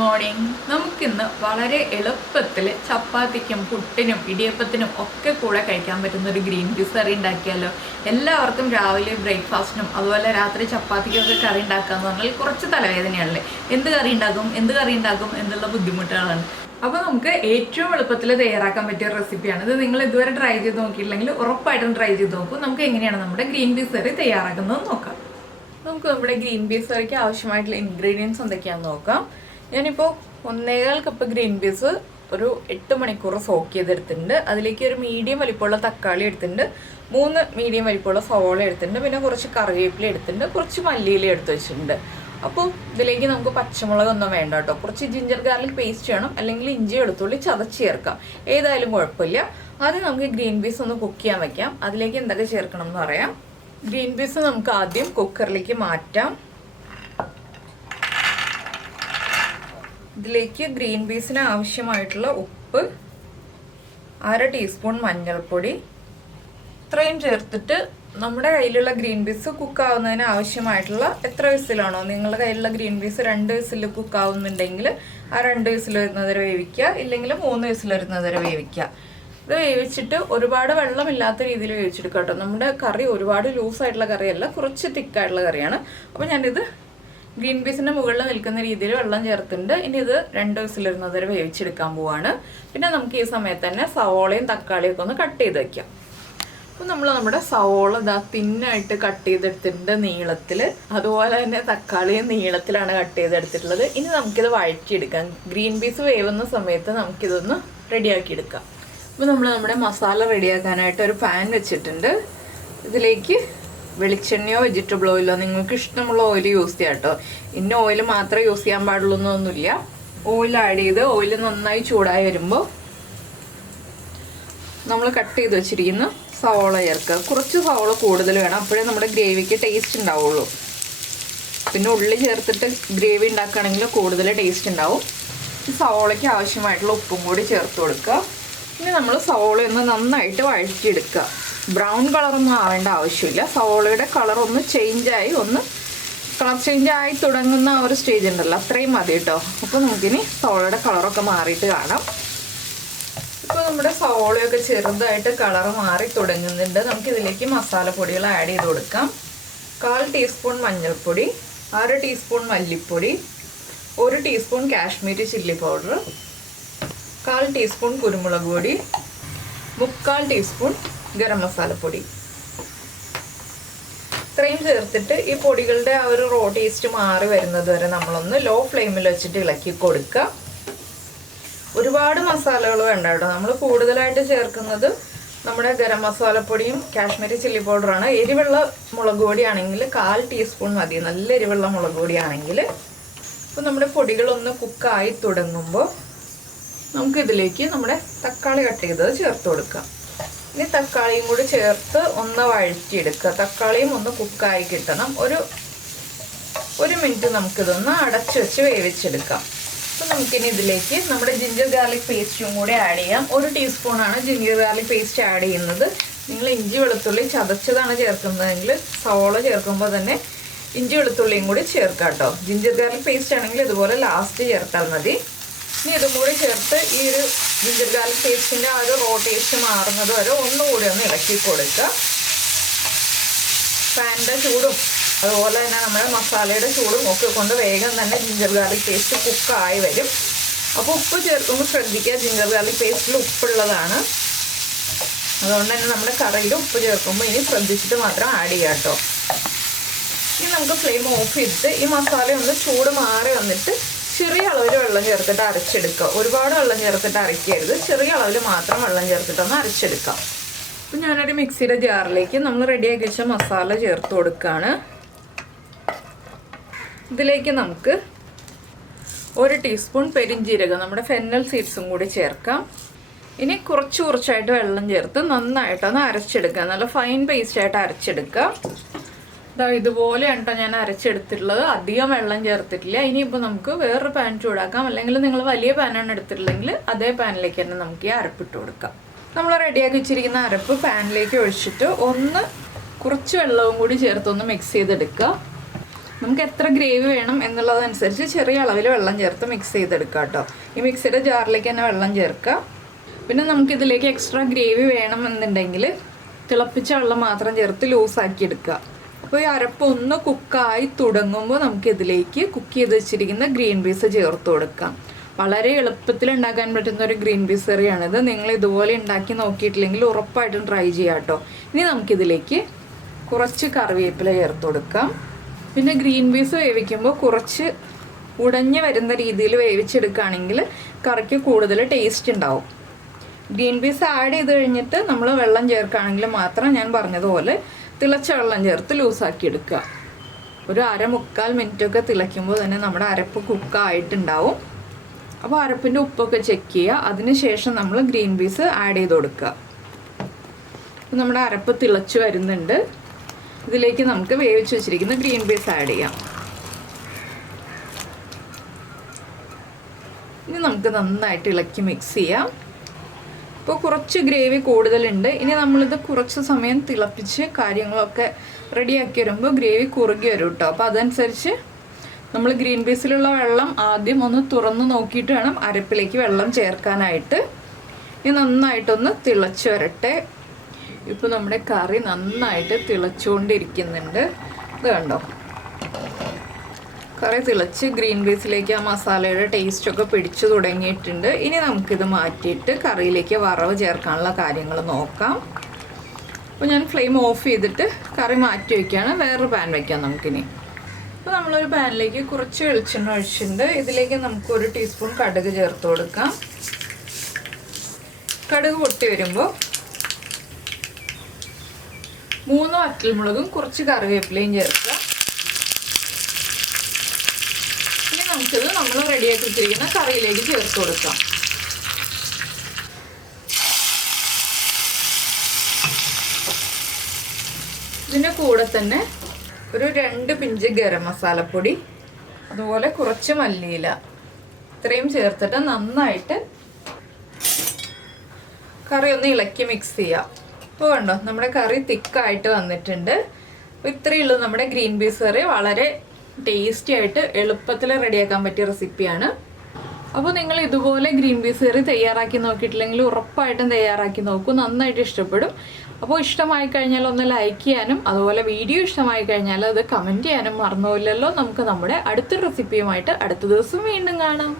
Morning. നമുക്കിന്ന് വളരെ എളുപ്പത്തിൽ ചപ്പാത്തിക്കും പുട്ടിനും ഇടിയപ്പത്തിനും ഒക്കെ കൂടെ കഴിക്കാൻ പറ്റുന്ന ഒരു ഗ്രീൻ പീസ് കറി ഉണ്ടാക്കിയാലോ. എല്ലാവർക്കും രാവിലെ ബ്രേക്ക്ഫാസ്റ്റിനും അതുപോലെ രാത്രി ചപ്പാത്തിക്കൊക്കെ കറി ഉണ്ടാക്കാന്ന് പറഞ്ഞാൽ കുറച്ച് തലവേദനയാണല്ലേ. എന്ത് കറി ഉണ്ടാക്കും എന്നുള്ള ബുദ്ധിമുട്ടുകളാണ്. അപ്പോൾ നമുക്ക് ഏറ്റവും എളുപ്പത്തിൽ തയ്യാറാക്കാൻ പറ്റിയ റെസിപ്പിയാണ് ഇത്. നിങ്ങൾ ഇതുവരെ ട്രൈ ചെയ്ത് നോക്കിയില്ലെങ്കിൽ ഉറപ്പായിട്ടും ട്രൈ ചെയ്ത് നോക്കും. നമുക്ക് എങ്ങനെയാണ് നമ്മുടെ ഗ്രീൻ പീസ് കറി തയ്യാറാക്കുന്നത് നോക്കാം. നമുക്ക് നമ്മുടെ ഗ്രീൻ പീസ് കറിക്ക് ആവശ്യമായിട്ടുള്ള ഇൻഗ്രീഡിയൻസ് എന്തൊക്കെയാണെന്ന് നോക്കാം. ഞാനിപ്പോൾ 1.25 കപ്പ് ഗ്രീൻ പീസ് ഒരു 8 മണിക്കൂർ സോക്ക് ചെയ്തെടുത്തിട്ടുണ്ട്. അതിലേക്ക് ഒരു മീഡിയം വലിപ്പമുള്ള തക്കാളി എടുത്തിട്ടുണ്ട്, 3 മീഡിയം വലിപ്പമുള്ള സവോള എടുത്തിട്ടുണ്ട്, പിന്നെ കുറച്ച് കറിവേപ്പില എടുത്തിട്ടുണ്ട്, കുറച്ച് മല്ലിയില എടുത്ത് വെച്ചിട്ടുണ്ട്. അപ്പോൾ ഇതിലേക്ക് നമുക്ക് പച്ചമുളകൊന്നും വേണ്ട കേട്ടോ. കുറച്ച് ജിഞ്ചർ ഗാർലിക് പേസ്റ്റ് വേണം, അല്ലെങ്കിൽ ഇഞ്ചി വെളുത്തുള്ളി ചതച്ച് ചേർക്കാം, ഏതായാലും കുഴപ്പമില്ല. ആദ്യം നമുക്ക് ഗ്രീൻ പീസ് ഒന്ന് കുക്ക് ചെയ്യാൻ വെക്കാം. അതിലേക്ക് എന്തൊക്കെ ചേർക്കണം എന്ന് പറയാം. ഗ്രീൻ പീസ് നമുക്ക് ആദ്യം കുക്കറിലേക്ക് മാറ്റാം. ഇതിലേക്ക് ഗ്രീൻ പീസിന് ആവശ്യമായിട്ടുള്ള ഉപ്പ്, 1/2 ടീസ്പൂൺ മഞ്ഞൾപ്പൊടി, ഇത്രയും ചേർത്തിട്ട് നമ്മുടെ കയ്യിലുള്ള ഗ്രീൻ പീസ് കുക്കാവുന്നതിന് ആവശ്യമായിട്ടുള്ള എത്ര വിസിലാണോ നിങ്ങളുടെ കയ്യിലുള്ള ഗ്രീൻ പീസ് 2 വിസിൽ കുക്കാവുന്നുണ്ടെങ്കിൽ ആ 2 വിസിൽ വരുന്നത് വരെ വേവിക്കുക, ഇല്ലെങ്കിൽ 3 വിസിൽ വരുന്നത് വരെ വേവിക്കുക. ഇത് വേവിച്ചിട്ട് ഒരുപാട് വെള്ളമില്ലാത്ത രീതിയിൽ വേവിച്ചെടുക്കുക കേട്ടോ. നമ്മുടെ കറി ഒരുപാട് ലൂസായിട്ടുള്ള കറിയല്ല, കുറച്ച് തിക്കായിട്ടുള്ള കറിയാണ്. അപ്പോൾ ഞാനിത് ഗ്രീൻ പീസിൻ്റെ മുകളിൽ നിൽക്കുന്ന രീതിയിൽ വെള്ളം ചേർത്തിട്ടുണ്ട്. ഇനി ഇത് 2 വിസിൽ വരുന്നത് വരെ വേവിച്ചെടുക്കാൻ പോവാണ്. പിന്നെ നമുക്ക് ഈ സമയത്ത് തന്നെ സവോളയും തക്കാളിയും ഒക്കെ ഒന്ന് കട്ട് ചെയ്ത് വയ്ക്കാം. അപ്പോൾ നമ്മൾ നമ്മുടെ സവോള തിന്നായിട്ട് കട്ട് ചെയ്തെടുത്തിട്ടുണ്ട് നീളത്തിൽ, അതുപോലെ തന്നെ തക്കാളിയും നീളത്തിലാണ് കട്ട് ചെയ്തെടുത്തിട്ടുള്ളത്. ഇനി നമുക്കിത് വഴറ്റിയെടുക്കാം. ഗ്രീൻ പീസ് വേവുന്ന സമയത്ത് നമുക്കിതൊന്ന് റെഡിയാക്കിയെടുക്കാം. അപ്പോൾ നമ്മൾ നമ്മുടെ മസാല റെഡിയാക്കാനായിട്ട് ഒരു പാൻ വെച്ചിട്ടുണ്ട്. ഇതിലേക്ക് വെളിച്ചെണ്ണയോ വെജിറ്റബിൾ ഓയിലോ നിങ്ങൾക്ക് ഇഷ്ടമുള്ള ഓയിൽ യൂസ് ചെയ്യാം കേട്ടോ. ഇന്ന ഓയിൽ മാത്രമേ യൂസ് ചെയ്യാൻ പാടുള്ളൂ എന്നൊന്നുമില്ല. ഓയിൽ ആഡ് ചെയ്ത് ഓയിൽ നന്നായി ചൂടായി വരുമ്പോൾ നമ്മൾ കട്ട് ചെയ്ത് വെച്ചിരിക്കുന്ന സവോള ചേർക്കുക. കുറച്ച് സവോള കൂടുതൽ വേണം, അപ്പോഴേ നമ്മുടെ ഗ്രേവിക്ക് ടേസ്റ്റ് ഉണ്ടാവുള്ളൂ. പിന്നെ ഉള്ളി ചേർത്തിട്ട് ഗ്രേവി ഉണ്ടാക്കുകയാണെങ്കിൽ കൂടുതൽ ടേസ്റ്റ് ഉണ്ടാവും. ഈ സവോളയ്ക്ക് ആവശ്യമായിട്ടുള്ള ഉപ്പും കൂടി ചേർത്ത് കൊടുക്കുക. ഇനി നമ്മൾ സവോള ഒന്ന് നന്നായിട്ട് വഴറ്റിയെടുക്കുക. ബ്രൗൺ കളറൊന്നും ആവേണ്ട ആവശ്യമില്ല. സവോളയുടെ കളർ ഒന്ന് കളർ ചേഞ്ച് ആയി തുടങ്ങുന്ന ആ ഒരു സ്റ്റേജ് ഉണ്ടല്ലോ, അത്രയും മതി കേട്ടോ. അപ്പോൾ നമുക്കിനി സവോളയുടെ കളറൊക്കെ മാറിയിട്ട് കാണാം. ഇപ്പോൾ നമ്മുടെ സവോളയൊക്കെ ചെറുതായിട്ട് കളർ മാറി തുടങ്ങുന്നുണ്ട്. നമുക്കിതിലേക്ക് മസാലപ്പൊടികൾ ആഡ് ചെയ്ത് കൊടുക്കാം. 1/4 ടീസ്പൂൺ മഞ്ഞൾപ്പൊടി, 1/2 ടീസ്പൂൺ മല്ലിപ്പൊടി, 1 teaspoon Kashmiri chilli powder, 1/4 teaspoon കുരുമുളക് പൊടി, 3/4 ടീസ്പൂൺ ഗരം മസാലപ്പൊടി. ഇത്രയും ചേർത്തിട്ട് ഈ പൊടികളുടെ ആ ഒരു റോ ടേസ്റ്റ് മാറി വരുന്നത് വരെ നമ്മളൊന്ന് ലോ ഫ്ലെയിമിൽ വെച്ചിട്ട് ഇളക്കി കൊടുക്കുക. ഒരുപാട് മസാലകൾ വേണ്ട കേട്ടോ. നമ്മൾ കൂടുതലായിട്ട് ചേർക്കുന്നത് നമ്മുടെ ഗരം മസാലപ്പൊടിയും കാശ്മീരി ചില്ലി പൗഡറാണ്. എരിവുള്ള മുളക് പൊടിയാണെങ്കിൽ 1/4 ടീസ്പൂൺ മതി, നല്ല എരിവുള്ള മുളക് പൊടിയാണെങ്കിൽ. അപ്പോൾ നമ്മുടെ പൊടികളൊന്ന് കുക്കായി തുടങ്ങുമ്പോൾ നമുക്കിതിലേക്ക് നമ്മുടെ തക്കാളി കട്ട് ചെയ്തത് ചേർത്ത് കൊടുക്കാം. ഇനി തക്കാളിയും കൂടി ചേർത്ത് ഒന്ന് വഴറ്റിയെടുക്കുക. തക്കാളിയും ഒന്ന് കുക്കായി കിട്ടണം. ഒരു മിനിറ്റ് നമുക്കിതൊന്ന് അടച്ചു വെച്ച് വേവിച്ചെടുക്കാം. അപ്പോൾ നമുക്കിനി ഇതിലേക്ക് നമ്മുടെ ജിഞ്ചർ ഗാർലിക് പേസ്റ്റും കൂടി ആഡ് ചെയ്യാം. 1 ടീസ്പൂണാണ് ജിഞ്ചർ ഗാർലിക് പേസ്റ്റ് ആഡ് ചെയ്യുന്നത്. നിങ്ങൾ ഇഞ്ചി വെളുത്തുള്ളി ചതച്ചതാണ് ചേർക്കുന്നതെങ്കിൽ സവോള ചേർക്കുമ്പോൾ തന്നെ ഇഞ്ചി വെളുത്തുള്ളിയും കൂടി ചേർക്കാം കേട്ടോ. ജിഞ്ചർ ഗാർലിക് പേസ്റ്റ് ആണെങ്കിൽ ഇതുപോലെ ലാസ്റ്റ് ചേർത്താൽ മതി. ഇനി ഇതും കൂടി ചേർത്ത് ഈ ഒരു ജിഞ്ചർ ഗാർലിക് പേസ്റ്റിൻ്റെ ആ ഒരു റോ ടേസ്റ്റ് മാറുന്നത് വരെ ഒന്നുകൂടി ഒന്ന് ഇളക്കി കൊടുക്കുക. പാനിൻ്റെ ചൂടും അതുപോലെ തന്നെ നമ്മുടെ മസാലയുടെ ചൂടും ഒക്കെ കൊണ്ട് വേഗം തന്നെ ജിഞ്ചർ ഗാർലിക് പേസ്റ്റ് കുക്കായി വരും. അപ്പോൾ ഉപ്പ് ചേർക്കുമ്പോൾ ശ്രദ്ധിക്കുക, ജിഞ്ചർ ഗാർലിക് പേസ്റ്റിൽ ഉപ്പുള്ളതാണ്. അതുകൊണ്ട് തന്നെ നമ്മുടെ കറിയിൽ ഉപ്പ് ചേർക്കുമ്പോൾ ഇനി ശ്രദ്ധിച്ചിട്ട് മാത്രം ആഡ് ചെയ്യാം കേട്ടോ. ഇനി നമുക്ക് ഫ്ലെയിം ഓഫ് ചെയ്തിട്ട് ഈ മസാല ഒന്ന് ചൂട് മാറി വന്നിട്ട് ചെറിയ അളവിൽ വെള്ളം ചേർത്തിട്ട് അരച്ചെടുക്കുക. ഒരുപാട് വെള്ളം ചേർത്തിട്ട് അരയ്ക്കരുത്, ചെറിയ അളവിൽ മാത്രം വെള്ളം ചേർത്തിട്ടൊന്ന് അരച്ചെടുക്കാം. അപ്പോൾ ഞാനൊരു മിക്സിയുടെ ജാറിലേക്ക് നമ്മൾ റെഡിയാക്കി വെച്ച മസാല ചേർത്ത് കൊടുക്കുകയാണ്. ഇതിലേക്ക് നമുക്ക് 1 ടീസ്പൂൺ പെരിഞ്ജീരകം, നമ്മുടെ ഫെന്നൽ സീഡ്സും കൂടി ചേർക്കാം. ഇനി കുറച്ചായിട്ട് വെള്ളം ചേർത്ത് നന്നായിട്ടൊന്ന് അരച്ചെടുക്കുക. നല്ല ഫൈൻ പേസ്റ്റായിട്ട് അരച്ചെടുക്കുക. ഇതുപോലെയാണ് കേട്ടോ ഞാൻ അരച്ചെടുത്തിട്ടുള്ളത്. അധികം വെള്ളം ചേർത്തിട്ടില്ല. ഇനിയിപ്പോൾ നമുക്ക് വേറൊരു പാൻ ചൂടാക്കാം, അല്ലെങ്കിൽ നിങ്ങൾ വലിയ പാനാണ് എടുത്തിട്ടുള്ളതെങ്കിൽ അതേ പാനിലേക്ക് തന്നെ നമുക്ക് ഈ അരപ്പിട്ട് കൊടുക്കാം. നമ്മൾ റെഡിയാക്കി വെച്ചിരിക്കുന്ന അരപ്പ് പാനിലേക്ക് ഒഴിച്ചിട്ട് കുറച്ച് വെള്ളവും കൂടി ചേർത്തൊന്ന് മിക്സ് ചെയ്തെടുക്കുക. നമുക്ക് എത്ര ഗ്രേവി വേണം എന്നുള്ളതനുസരിച്ച് ചെറിയ അളവിൽ വെള്ളം ചേർത്ത് മിക്സ് ചെയ്തെടുക്കുക കേട്ടോ. ഈ മിക്സിയുടെ ജാറിലേക്ക് തന്നെ വെള്ളം ചേർക്കുക. പിന്നെ നമുക്കിതിലേക്ക് എക്സ്ട്രാ ഗ്രേവി വേണമെന്നുണ്ടെങ്കിൽ തിളപ്പിച്ച വെള്ളം മാത്രം ചേർത്ത് ലൂസാക്കി എടുക്കുക. അപ്പോൾ ഈ അരപ്പ് ഒന്ന് കുക്കായി തുടങ്ങുമ്പോൾ നമുക്കിതിലേക്ക് കുക്ക് ചെയ്ത് വെച്ചിരിക്കുന്ന ഗ്രീൻ പീസ് ചേർത്ത് കൊടുക്കാം. വളരെ എളുപ്പത്തിൽ ഉണ്ടാക്കാൻ പറ്റുന്ന ഒരു ഗ്രീൻ പീസ് കറിയാണിത്. നിങ്ങൾ ഇതുപോലെ ഉണ്ടാക്കി നോക്കിയിട്ടില്ലെങ്കിൽ ഉറപ്പായിട്ടും ട്രൈ ചെയ്യാം കേട്ടോ. ഇനി നമുക്കിതിലേക്ക് കുറച്ച് കറിവേപ്പില ചേർത്ത് കൊടുക്കാം. പിന്നെ ഗ്രീൻ പീസ് വേവിക്കുമ്പോൾ കുറച്ച് ഉടഞ്ഞു വരുന്ന രീതിയിൽ വേവിച്ചെടുക്കുകയാണെങ്കിൽ കറിക്ക് കൂടുതൽ ടേസ്റ്റ് ഉണ്ടാവും. ഗ്രീൻ പീസ് ആഡ് ചെയ്ത് കഴിഞ്ഞിട്ട് നമ്മൾ വെള്ളം ചേർക്കുകയാണെങ്കിൽ മാത്രം ഞാൻ പറഞ്ഞതുപോലെ തിളച്ച വെള്ളം ചേർത്ത് ലൂസാക്കി എടുക്കുക. ഒരു 1/4 മിനിറ്റൊക്കെ തിളയ്ക്കുമ്പോൾ തന്നെ നമ്മുടെ അരപ്പ് കുക്കായിട്ടുണ്ടാവും. അപ്പോൾ അരപ്പിൻ്റെ ഉപ്പൊക്കെ ചെക്ക് ചെയ്യുക. അതിനുശേഷം നമ്മൾ ഗ്രീൻ പീസ് ആഡ് ചെയ്ത് കൊടുക്കുക. അപ്പോൾ നമ്മുടെ അരപ്പ് തിളച്ച് വരുന്നുണ്ട്. ഇതിലേക്ക് നമുക്ക് വേവിച്ച് വെച്ചിരിക്കുന്ന ഗ്രീൻ പീസ് ആഡ് ചെയ്യാം. ഇനി നമുക്ക് നന്നായിട്ട് ഇളക്കി മിക്സ് ചെയ്യാം. ഇപ്പോൾ കുറച്ച് ഗ്രേവി കൂടുതലുണ്ട്. ഇനി നമ്മളിത് കുറച്ച് സമയം തിളപ്പിച്ച് കാര്യങ്ങളൊക്കെ റെഡിയാക്കി വരുമ്പോൾ ഗ്രേവി കുറുകി വരും കേട്ടോ. അപ്പോൾ അതനുസരിച്ച് നമ്മൾ ഗ്രീൻ പീസിലുള്ള വെള്ളം ആദ്യം ഒന്ന് തുറന്ന് നോക്കിയിട്ട് വേണം അരപ്പിലേക്ക് വെള്ളം ചേർക്കാനായിട്ട്. ഇനി നന്നായിട്ടൊന്ന് തിളച്ച് വരട്ടെ. ഇപ്പോൾ നമ്മുടെ കറി നന്നായിട്ട് തിളച്ചുകൊണ്ടിരിക്കുന്നുണ്ട്. ഇത് കണ്ടോ, കറി തിളച്ച് ഗ്രീൻ പീസിലേക്ക് ആ മസാലയുടെ ടേസ്റ്റൊക്കെ പിടിച്ചു തുടങ്ങിയിട്ടുണ്ട്. ഇനി നമുക്കിത് മാറ്റിയിട്ട് കറിയിലേക്ക് വറവ് ചേർക്കാനുള്ള കാര്യങ്ങൾ നോക്കാം. അപ്പോൾ ഞാൻ ഫ്ലെയിം ഓഫ് ചെയ്തിട്ട് കറി മാറ്റി വയ്ക്കുകയാണ്. വേറൊരു പാൻ വയ്ക്കാം നമുക്കിനി. അപ്പോൾ നമ്മളൊരു പാനിലേക്ക് കുറച്ച് വെളിച്ചെണ്ണ ഒഴിച്ചിട്ടുണ്ട്. ഇതിലേക്ക് നമുക്ക് 1 ടീസ്പൂൺ കടുക് ചേർത്ത് കൊടുക്കാം. കടുക് പൊട്ടി വരുമ്പോൾ 3 വറ്റൽമുളകും കുറച്ച് കറിവേപ്പിലയും ചേർക്കുക. ഇനി നമുക്കിത് നമ്മൾ റെഡിയാക്കി വെച്ചിരിക്കുന്ന കറിയിലേക്ക് ചേർത്ത് കൊടുക്കാം. ഇതിൻ്റെ കൂടെ തന്നെ ഒരു 2 പിഞ്ച് ഗരം മസാലപ്പൊടി, അതുപോലെ കുറച്ച് മല്ലിയില, ഇത്രയും ചേർത്തിട്ട് നന്നായിട്ട് കറി ഒന്ന് ഇളക്കി മിക്സ് ചെയ്യാം. ഇപ്പോൾ കണ്ടോ, നമ്മുടെ കറി തിക്കായിട്ട് വന്നിട്ടുണ്ട്. അപ്പോൾ ഇത്രയേ ഉള്ളൂ നമ്മുടെ ഗ്രീൻ പീസ് കറി. വളരെ ടേസ്റ്റി ആയിട്ട് എളുപ്പത്തിൽ റെഡിയാക്കാൻ പറ്റിയ റെസിപ്പിയാണ്. അപ്പോൾ നിങ്ങൾ ഇതുപോലെ ഗ്രീൻ പീസ് കറി തയ്യാറാക്കി നോക്കിയിട്ടില്ലെങ്കിൽ ഉറപ്പായിട്ടും തയ്യാറാക്കി നോക്കൂ. നന്നായിട്ട് ഇഷ്ടപ്പെടും. അപ്പോൾ ഇഷ്ടമായി കഴിഞ്ഞാൽ ഒന്ന് ലൈക്ക് ചെയ്യാനും അതുപോലെ വീഡിയോ ഇഷ്ടമായി കഴിഞ്ഞാൽ അത് കമൻറ്റ് ചെയ്യാനും മറന്നുപോയില്ലല്ലോ. നമുക്ക് നമ്മുടെ അടുത്ത റെസിപ്പിയുമായിട്ട് അടുത്ത ദിവസം വീണ്ടും കാണാം.